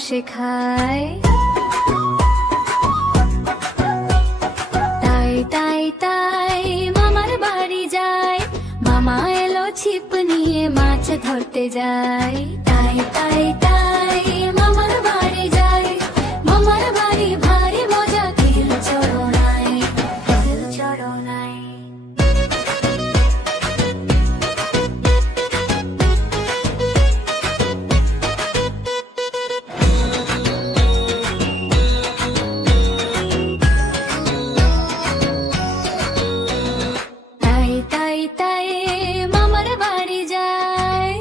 বসে খায়। তাই তাই তাই মামার বাড়ি যায়, মামা এলো ছিপ নিয়ে মাছ ধরতে যায়। তাই তাই তাই মামার বাড়ি যায়, মামার বাড়ি ভারী মজা, খিল চড়ো নাই, খিল চড়ো নাই। তাই তাই তাই মামার বাড়ি যায়,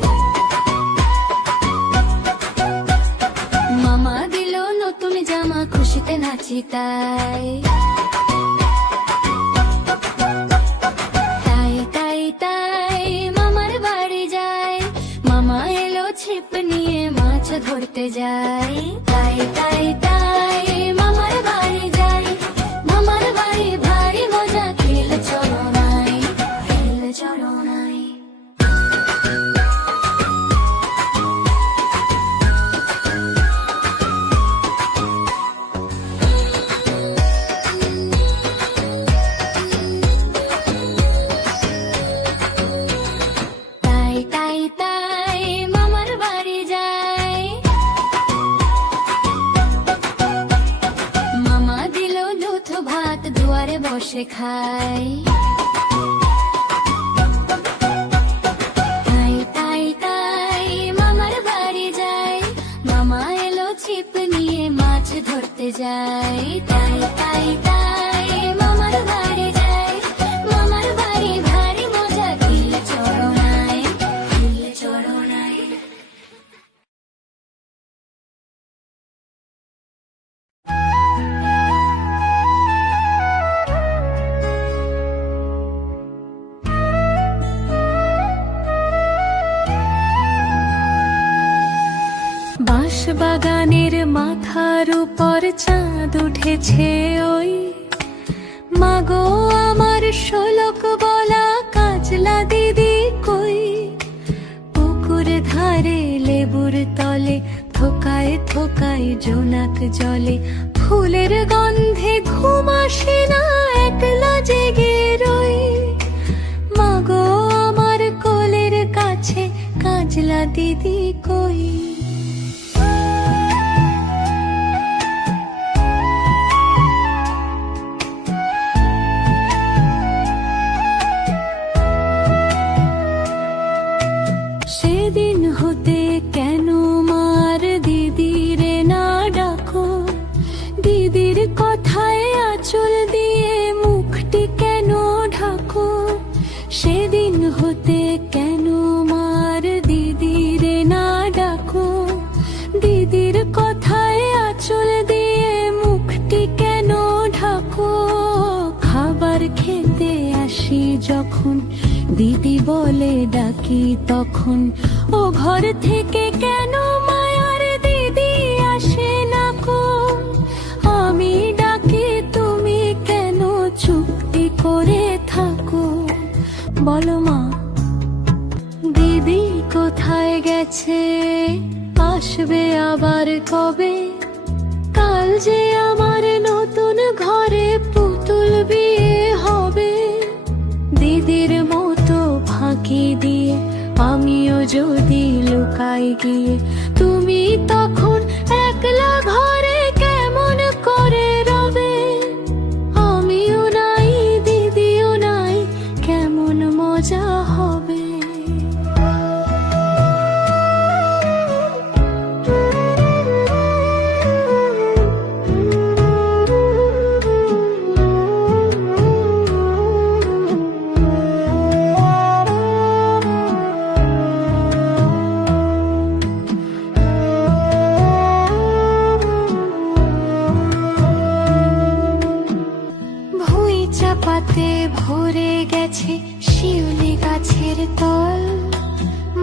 মামা দিল নতুন জামা, খুশিতে নাচি তাই। তাই তাই তাই মামার বাড়ি যায়, মামা এলো ছিপ নিয়ে মাছ ধরতে যায়। তাই তাই তাই মামার বাড়ি যায়, মামার বাড়ি ভারী মজা, খিল চড়ো নাই, খিল চড়ো নাই। তাই তাই তাই মামার বাড়ি যায়, মামা দিল দুধ ভাত, দুয়ারে বসে খায়। তাই তাই তাই মামার বাড়ি যায়, মামা এলো ছিপ নিয়ে মাছ ধরতে যায়। তাই তাই তাই মামার বাড়ি যায়, মামার বাড়ি ভারী মজা, খিল চড়ো নাই, খিল চড়ো নাই। বাঁশ বাগানের মাথার উপর চাঁদ উঠেছে ওই, মাগো আমার শোলক বলা কাজলা দিদি কই। পুকুর ধারে লেবুর তলে থোকায় থোকায় জোনাক জলে, ফুলের গন্ধে ঘুম আসে না, একলা জেগে রই। মাগো আমার কোলের কাছে কাজলা দিদি কই। সেদিন হতে কেন মার দিদিরে না ডাকো, দিদির কথায় আঁচল দিয়ে মুখটি কেন ঢাকো। সেদিন হতে কেন মার দিদিরে না ডাকো, দিদির কথায় আঁচল দিয়ে মুখটি কেন ঢাকো। খাবার খেতে আসি যখন দিদি বলে ডাকি তখন, ও ঘর থেকে কেন মায়ার দিদি আসে না কো। আমি ডাকি তুমি কেন চুপটি করে থাকো, বলো মা দিদি কোথায় গেছে, আসবে আবার কবে। কাল যে আমার নতুন ঘরে পুতুল বিয়ে হবে, দিদির মতো ফাঁকি দিয়ে আমিও যদি লুকাই গিয়ে, তুমি তখন একলা ঘরে কেমন করে রবে। আমিও নাই দিদিও নাই, কেমন মজা হবে। চাপাতে ভরে গেছে শিউলি গাছের তল,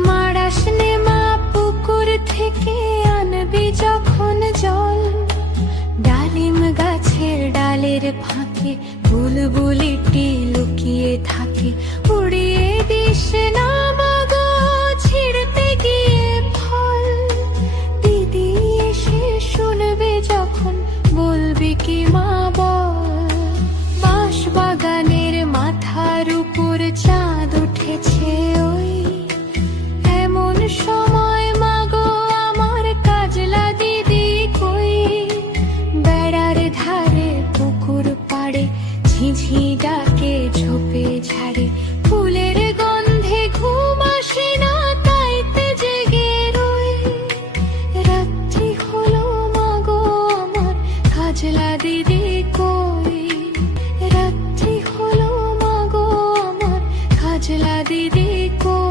মারাস নে মা পুকুর থেকে আনবি যখন জল। ডালিম গাছের ডালের ফাঁকে বুলবুলিটি লুকিয়ে থাকে, উড়িয়ে দিস না মাগো ছিঁড়তে গিয়ে ফল। দিদি এসে দিদি কই।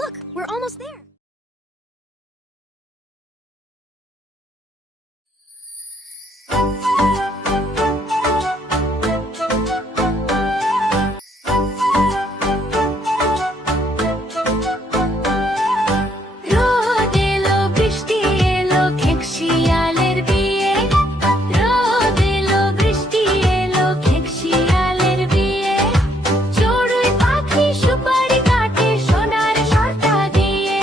Look, we're almost there. রোদ এলো বৃষ্টি এলো খেক শিয়ালের বিয়ে, রোদ এলো বৃষ্টি এলো খেক শিয়ালের বিয়ে, চড়ুই পাখি সুপারি কাটে সোনার সরটা দিয়ে।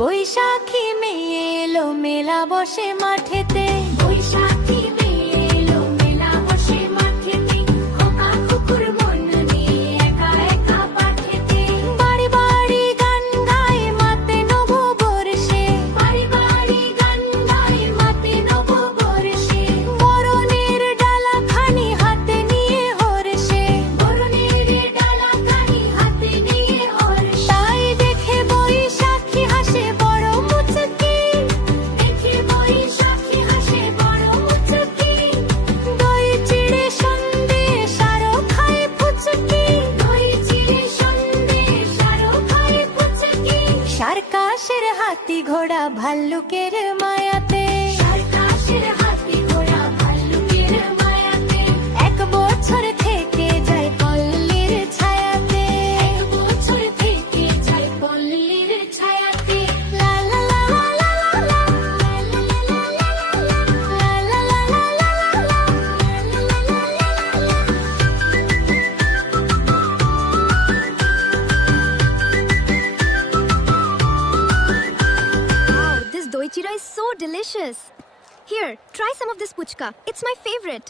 বৈশাখী মেয়ে এলো মেলা বসে মাঠেতে, বৈশাখী মেয়ে এলো মেলা বসে মাঠেতে, খোকা কুকুর মন নিয়ে একা একা পাঠেতে। বাড়ি বাড়ি গান গায় মাতে নব বর্ষে, বাড়ি বাড়ি গান গায় মাতে নব বর্ষে। বরণের ডালা খানি হাতে নিয়ে হর্ষে, বরণের ডালা খানি হাতে নিয়ে হর্ষে। তাই দেখে বৈশাখী হাসে বড় মুচকি, দেখে বৈশাখী হাসে বড় মুচকি। দই চিড়ে সন্দেশ আরো খায় ফুচকি, দই চিড়ে সন্দেশ আরো খায় ফুচকি। সার্কাসের হাতি ঘোড়া ভাল্লুকের মায়াতে, সার্কাসের হাতি ঘোড়া ভাল্লুকের মায়াতে। এক বছর থেকে যায় পল্লীর ছায়াতে, এক বছর থেকে যায় পল্লীর ছায়াতে। লা লা লা লা লা লা লা লা লা লা Wow, this doi chira is so delicious. Here, try some of this puchka. It's my favorite.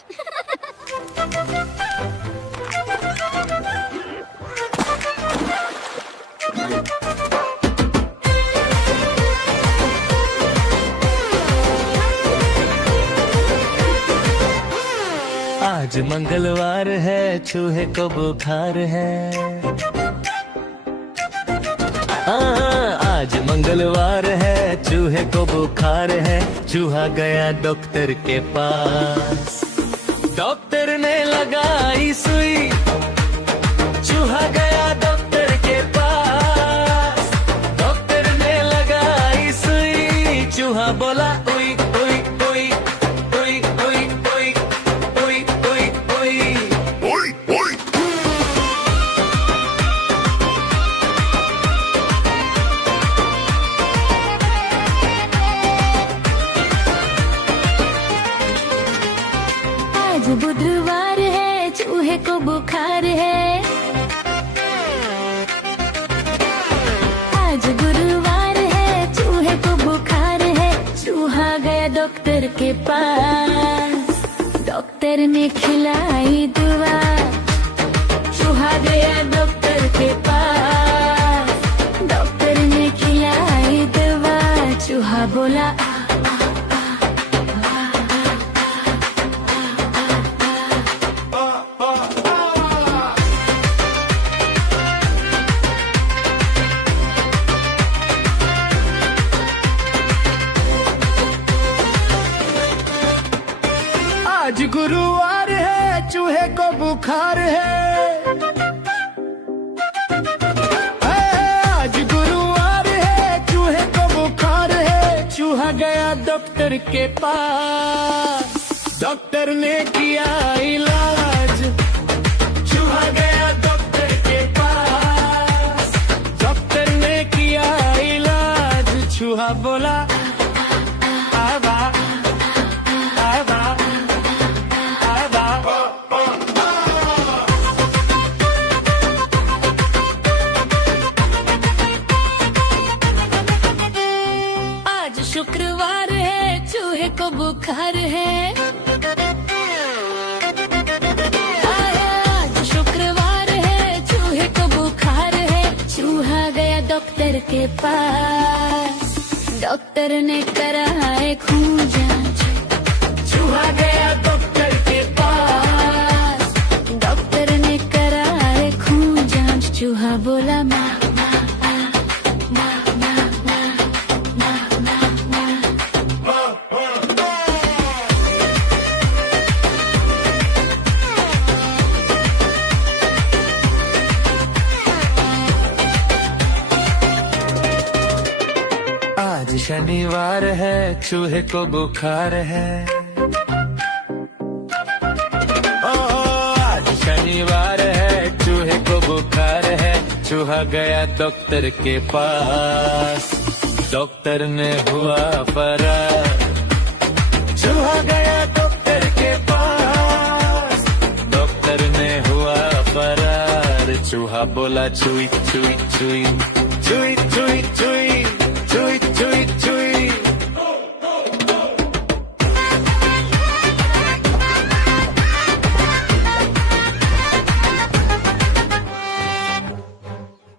आज मंगलवार है चूहे को बुखार है। आज मंगलवार है चूहे को बुखार है। चूहा गया डॉक्टर के पास, डॉक्टर ने लगाई सुई। चूहा गया डॉक्टर के पास, डॉक्टर ने लगाई सुई। चूहा बोला उई उई उई उई उई उई उई उई उई। आज बुधवार है चूहे को बुखार है। आज गुरुवार है चूहे को बुखार है। चूहा गया डॉक्टर के पास, डॉक्टर ने खिलाई दवा। चूहा गया डॉक्टर के पास, डॉक्टर ने खिलाई दवा। चूहा बोला आज गुरुवार है चूहे को बुखार है। आज गुरुवार है चूहे को बुखार है। चूहा गया डॉक्टर के पास, डॉक्टर ने किया इलाज। चूहा गया डॉक्टर के पास, डॉक्टर ने किया इलाज। चूहा बोला आवा आवा आवा। आज शुक्रवार है चूहे को बुखार है। आज शुक्रवार है चूहे को बुखार है। चूहा गया डॉक्टर के पास, डॉक्टर ने कराए खून जांच। चूहा गया डॉक्टर के पास, डॉक्टर ने कराए खून जांच। चूहा बोला माँ आज शनिवार है चूहे को बुखार है। आज शनिवार है चूहे को बुखार है। चूहा गया डॉक्टर के पास, डॉक्टर ने हुआ फरार। चूहा गया डॉक्टर के पास, डॉक्टर ने हुआ फरार। चूहा बोला चुई चुई चुई चुई चुई चुई।